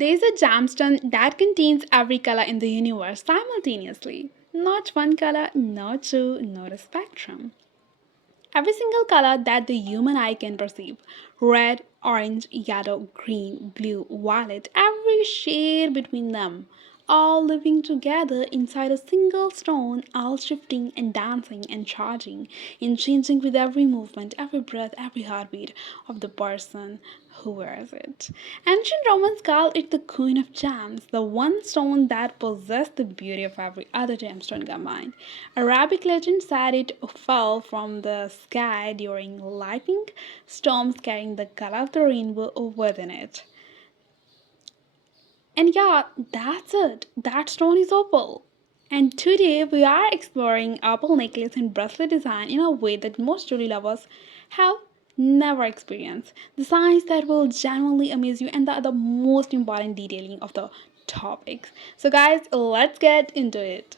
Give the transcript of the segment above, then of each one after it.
There's a gemstone that contains every color in the universe simultaneously. Not one color, not two, not a spectrum. Every single color that the human eye can perceive red, orange, yellow, green, blue, violet, every shade between them, all living together inside a single stone, all shifting and dancing and charging and changing with every movement, every breath, every heartbeat of the person who wears it. Ancient Romans called it the Queen of Gems, the one stone that possessed the beauty of every other gemstone combined. Arabic legend said it fell from the sky during lightning storms carrying the color of the rainbow within it. And yeah, that's it. That stone is opal. And today we are exploring opal necklace and bracelet design in a way that most jewelry lovers have never experienced. The science that will genuinely amaze you and the most important detailing of the topics. So guys, let's get into it.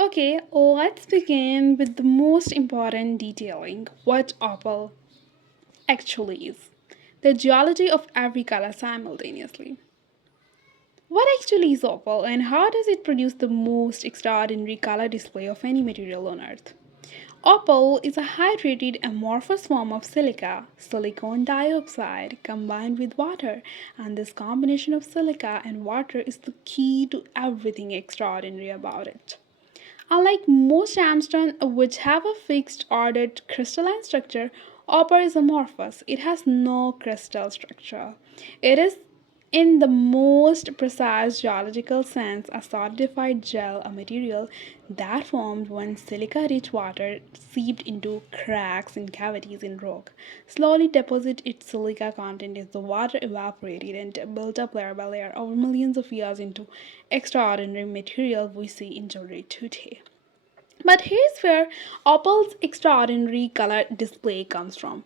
Okay, let's begin with the most important detailing what opal actually is. The geology of every color simultaneously. What actually is opal and how does it produce the most extraordinary color display of any material on earth? Opal is a hydrated amorphous form of silica, silicon dioxide combined with water, and this combination of silica and water is the key to everything extraordinary about it. Unlike most gemstones, which have a fixed ordered crystalline structure, opal is amorphous. It has no crystal structure. It is, in the most precise geological sense, a solidified gel, a material that formed when silica rich water seeped into cracks and cavities in rock. Slowly deposit its silica content as the water evaporated and built up layer by layer over millions of years into extraordinary material we see in jewelry today. But here's where Opal's extraordinary color display comes from.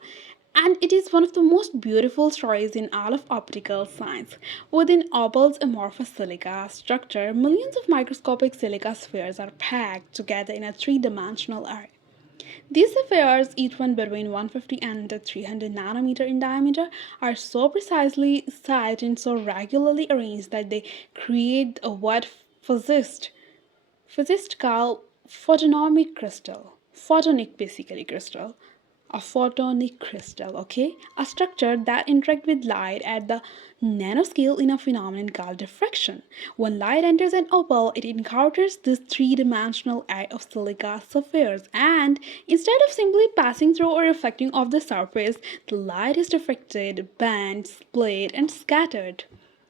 And it is one of the most beautiful stories in all of optical science. Within Opal's amorphous silica structure, millions of microscopic silica spheres are packed together in a three-dimensional array. These spheres, each one between 150 and 300 nanometer in diameter, are so precisely sized and so regularly arranged that they create what physicists call photonic crystal. Photonic basically crystal. A photonic crystal, okay? A structure that interacts with light at the nanoscale in a phenomenon called diffraction. When light enters an opal, it encounters this three-dimensional array of silica spheres, and instead of simply passing through or reflecting off the surface, the light is diffracted, bent, split, and scattered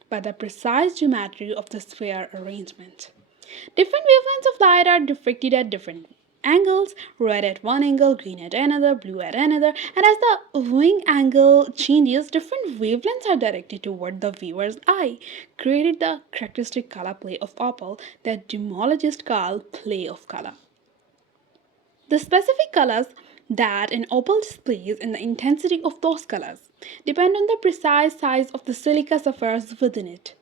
by the precise geometry of the sphere arrangement. Different wavelengths of light are diffracted at different angles, red at one angle, green at another, blue at another, and as the viewing angle changes, different wavelengths are directed toward the viewer's eye, created the characteristic color play of opal that gemologists call play of color. The specific colors that an opal displays and the intensity of those colors depend on the precise size of the silica spheres within it.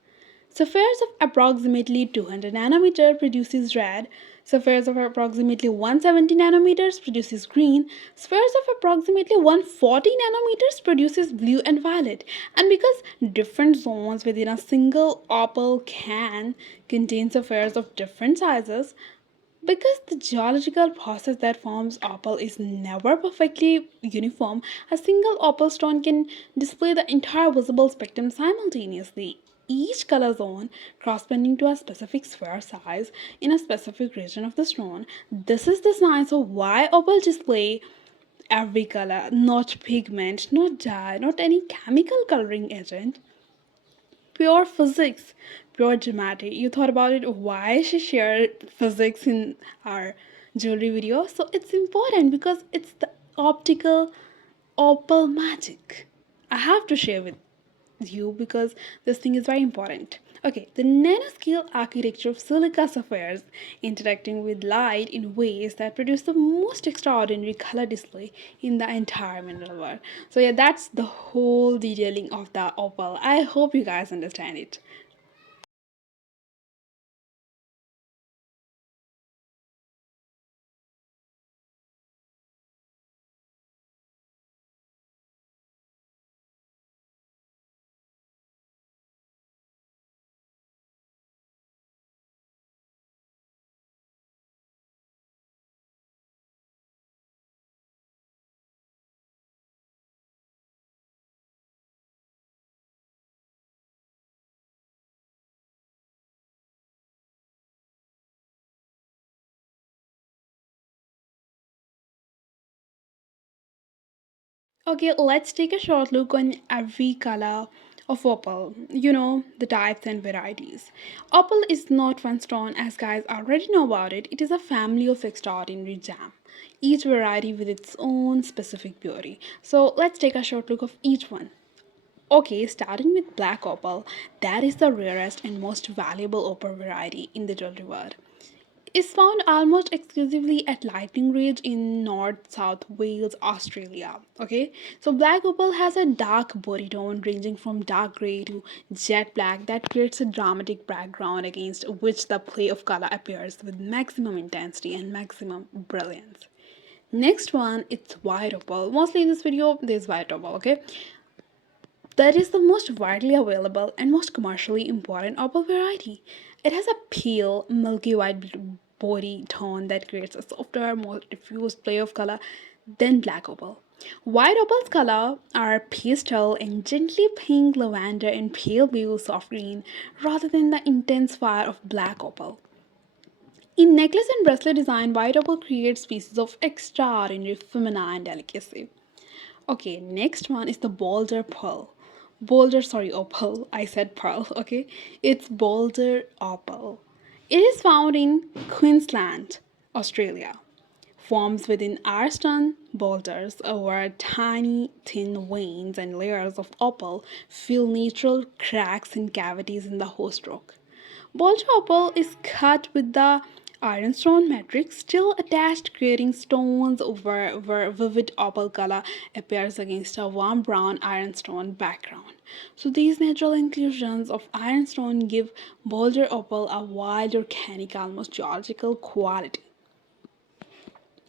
Spheres of approximately 200 nanometer produces red, spheres of approximately 170 nanometers produces green, spheres of approximately 140 nanometers produces blue and violet. And because different zones within a single opal can contain spheres of different sizes, because the geological process that forms opal is never perfectly uniform, a single opal stone can display the entire visible spectrum simultaneously. Each color zone corresponding to a specific sphere size in a specific region of the stone. This is the science of why opal display every color, not pigment, not dye, not any chemical coloring agent, pure physics, pure dramatic. You thought about it, why she shared physics in our jewelry video? So it's important because it's the optical opal magic. I have to share with you because this thing is very important. Okay, the nanoscale architecture of silica sapphires interacting with light in ways that produce the most extraordinary color display in the entire mineral world. So yeah, that's the whole detailing of the opal. I hope you guys understand it. Okay, let's take a short look on every color of opal. You know, the types and varieties. Opal is not one stone, as guys already know about it. It is a family of extraordinary gem, each variety with its own specific beauty. So let's take a short look of each one. Okay, starting with black opal, that is the rarest and most valuable opal variety in the jewelry world. Is found almost exclusively at Lightning Ridge in North South Wales, Australia. Okay, so black opal has a dark body tone ranging from dark grey to jet black that creates a dramatic background against which the play of color appears with maximum intensity and maximum brilliance. Next one, it's white opal. Mostly in this video, there's white opal. Okay, that is the most widely available and most commercially important opal variety. It has a pale, milky white body tone that creates a softer, more diffused play of color than black opal. White opal's color are pastel and gently pink, lavender, and pale blue, soft green, rather than the intense fire of black opal. In necklace and bracelet design, white opal creates pieces of extraordinary feminine delicacy. Okay, next one is the boulder pearl. Boulder, sorry, opal. I said pearl, okay? It's boulder opal. It is found in Queensland, Australia. Forms within ironstone boulders over tiny, thin veins and layers of opal fill natural cracks and cavities in the host rock. Boulder opal is cut with the ironstone matrix still attached, creating stones where vivid opal color appears against a warm brown ironstone background. So these natural inclusions of ironstone give boulder opal a wild, organic, almost geological quality.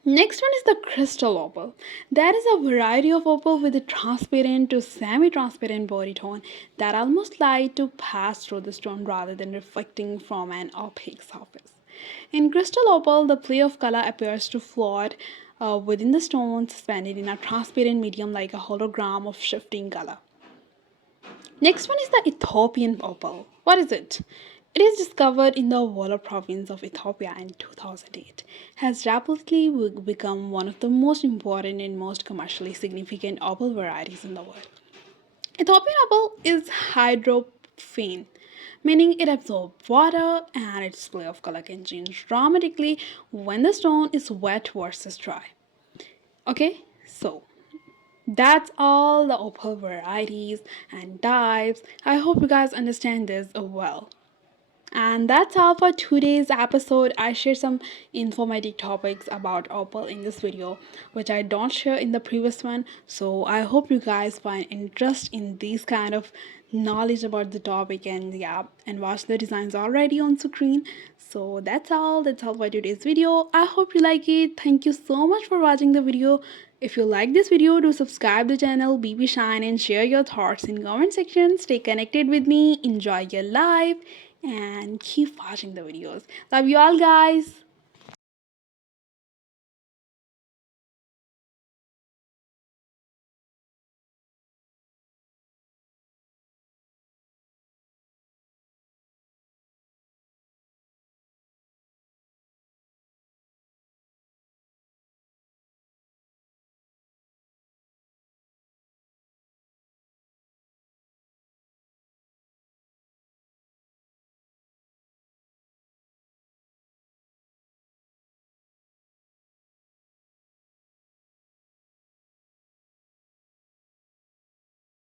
Next one is the crystal opal. That is a variety of opal with a transparent to semi-transparent body tone that almost light to pass through the stone rather than reflecting from an opaque surface. In crystal opal, the play of color appears to float within the stone, suspended in a transparent medium like a hologram of shifting color. Next one is the Ethiopian opal. What is it? It is discovered in the Wolo province of Ethiopia in 2008. Has rapidly become one of the most important and most commercially significant opal varieties in the world. Ethiopian opal is hydrophane, meaning it absorbs water and its display of color can change dramatically when the stone is wet versus dry. Okay, so that's all the opal varieties and types. I hope you guys understand this well. And that's all for today's episode. I shared some informative topics about opal in this video, which I don't share in the previous one. So I hope you guys find interest in these kind of knowledge about the topic and yeah, and watch the designs already on screen. So that's all for today's video. I hope you like it. Thank you so much for watching the video. If you like this video, do subscribe the channel, BB Shine, and share your thoughts in comment section. Stay connected with me, enjoy your life, and keep watching the videos. Love you all, guys.